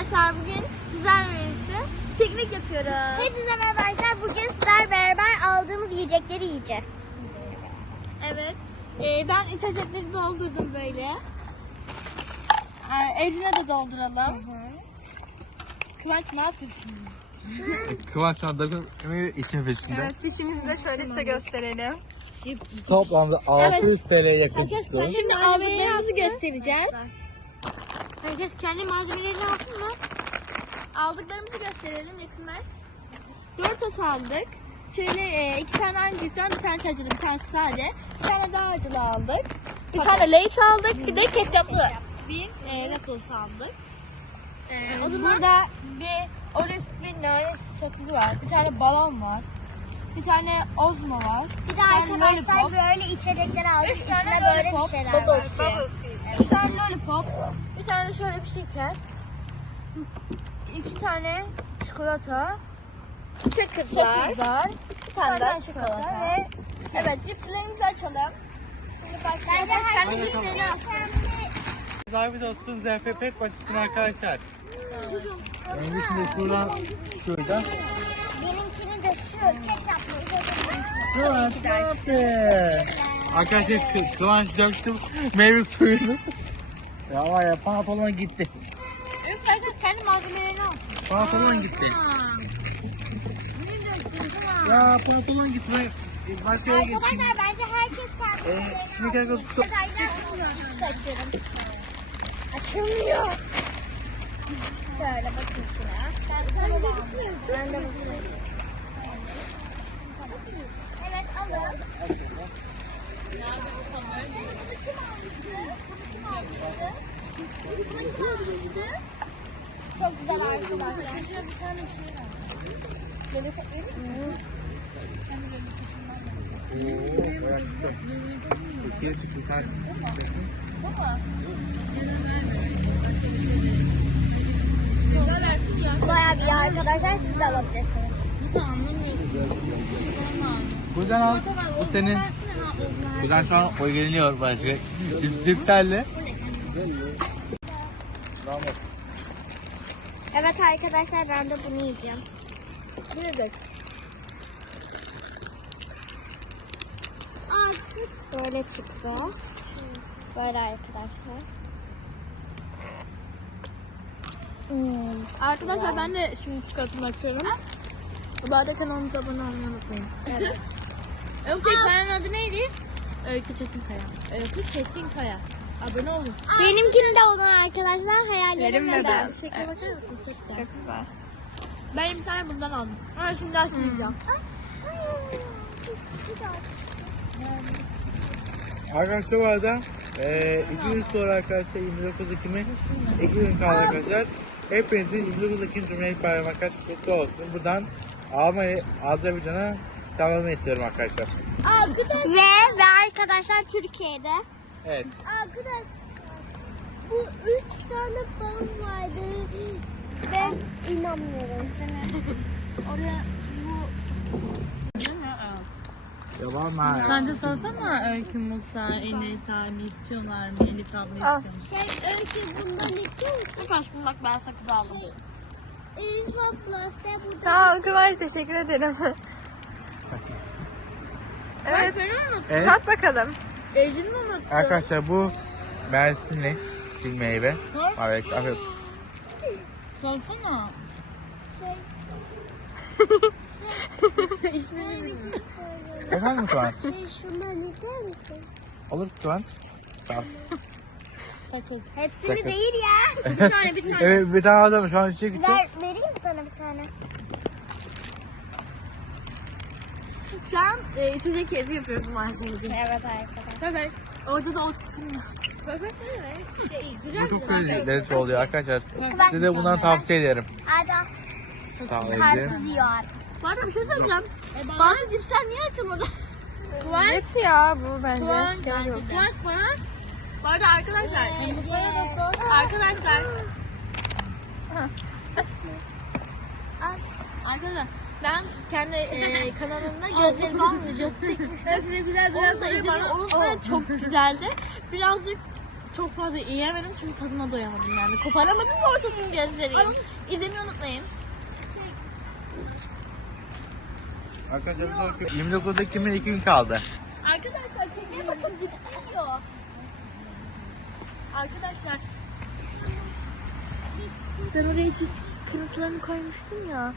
arkadaşlar bugün sizlerle birlikte piknik yapıyoruz. Hepinize merhaba arkadaşlar. Bugün sizler beraber aldığımız yiyecekleri yiyeceğiz. Evet. Ee, ben içecekleri doldurdum böyle. Ee, Ecine de dolduralım. Kıvanç ne yapıyorsun? Kıvanç Anadolu'nun için peşinde. Evet fişimizi de şöyle size gösterelim. Toplamda 600 TL yakın. Şimdi aldıklarımızı göstereceğiz. Herkes kendi malzemelerini alsın mı? Aldıklarımızı gösterelim yakınlar. Dört tas aldık. Şöyle e, iki tane aynı cipsten bir tanesi acılı bir tanesi sade. Bir tane daha acılı aldık. Bir tane Lay's aldık. Bir de ketçaplı. Bir e, Ruffles aldık. E, o zaman Burada bir Orif bir nane sakızı var. Bir tane balon var. Bir tane ozmo var. Bir de arkadaşlar lollipop. böyle içecekler aldık. Üç tane İçine böyle bir lollipop, şeyler bubble var. tea. Bir tane lollipop. bir tane şöyle bir şeker. İki tane çikolata. Sakızlar. Sakızlar. Bir tane daha tane çikolata. çikolata. Ve evet cipslerimizi açalım. Bence herkes istediğini alsın. Zahmet olsun ZF pet başlasın arkadaşlar. Öncesinde şuradan şuradan. Benimkini de şu. Kıvanç ne yaptı? Arkadaşlar Kı- Kıvanç döktüm meyve suyunu. Ya var ya pantolon gitti. Yok herkes kendi malzemelerini alsın. Pantolon gitti. Ya pantolon gitti. Başka yere geçeyim. Arkadaşlar bence herkes kendi Ee, gel göz tut. Açılmıyor. Şöyle bakın içine. Ben de bakıyorum. Evet alın. Çok güzel arkadaşlar. Geri çıksın ters. Bayağı bir arkadaşlar siz de alabilirsiniz. Buradan al. Bu senin. Buradan şu an oy geliniyor başka. Cipselli. Evet arkadaşlar ben de bunu yiyeceğim. Dök. Böyle çıktı. Böyle arkadaşlar. Hmm. Arkadaşlar ben de şimdi çikolatamı açıyorum. Bu arada kanalımıza abone olmayı unutmayın. Evet. Öykü kanalın adı neydi? Öykü Çetinkaya. Öykü Çetinkaya. Abone olun. Benimkini de olun arkadaşlar. Hayallerim Benim de ben. de. Şekle bakar mısın? Çok güzel. Çok güzel. Ben bir tane bundan aldım. Ama şimdi açmayacağım. Arkadaşlar bu arada eee iki gün sonra arkadaşlar 29 Ekim'e iki gün kaldı arkadaşlar. Hepinizin 29 Ekim Cumhuriyet Bayramı arkadaşlar kutlu olsun. Buradan Almanya, Azerbaycan'a selam ediyorum arkadaşlar. Ve, ve arkadaşlar Türkiye'de. Evet. Arkadaşlar bu üç tane balon vardı. Ben inanmıyorum. Oraya Yalan var. Sen de sorsana Öykü Musa, Enes abi istiyorlar mı? Elif abla Al. istiyor mu? Şey öykü bundan istiyor musun? aşkım bak ben sakız aldım. Elif abla sen buradan. Sağ ol Kıvanç teşekkür ederim. evet. Evet. Tat bakalım. Ecrin unuttum. Arkadaşlar bu Mersinli bir meyve. Evet, evet. Sorsana. Efendim Kıvanç? Şey şundan ister misin? Olur Kıvanç. Sağ ol. Sakız. Hepsini Sakın. değil ya. Bir tane bir tane. Evet bir tane aldım şu an içecek çok. Ver, vereyim mi sana bir tane? Sen e, içecek keyfi yapıyorsun maalesef. Evet arkadaşlar. Evet. Orada da o çıkıyor. Bu çok lezzetli oluyor arkadaşlar. Size de bundan tavsiye ederim. Ada olun. karpuz yiyor. Arada bir şey söyleyeceğim. Bana cipsler niye açılmadı? Evet ya bu bence. Kıvanç, Şey yok. Bana. Bu arada arkadaşlar. Arkadaşlar. Arkadaşlar ben kendi e, kanalımda gözlerimi alma videosu çekmiştim. Hepsine güzel güzel Onu da izledim. Onun da çok güzeldi. Birazcık çok fazla yiyemedim çünkü tadına doyamadım yani. Koparamadım da ortasını göstereyim. İzlemeyi unutmayın. Arkadaşlar bir sonraki 29 Ekim'e 2 gün kaldı. Arkadaşlar kediye bakın gidiyor. Arkadaşlar. Ben oraya cips kırıntılarını koymuştum ya.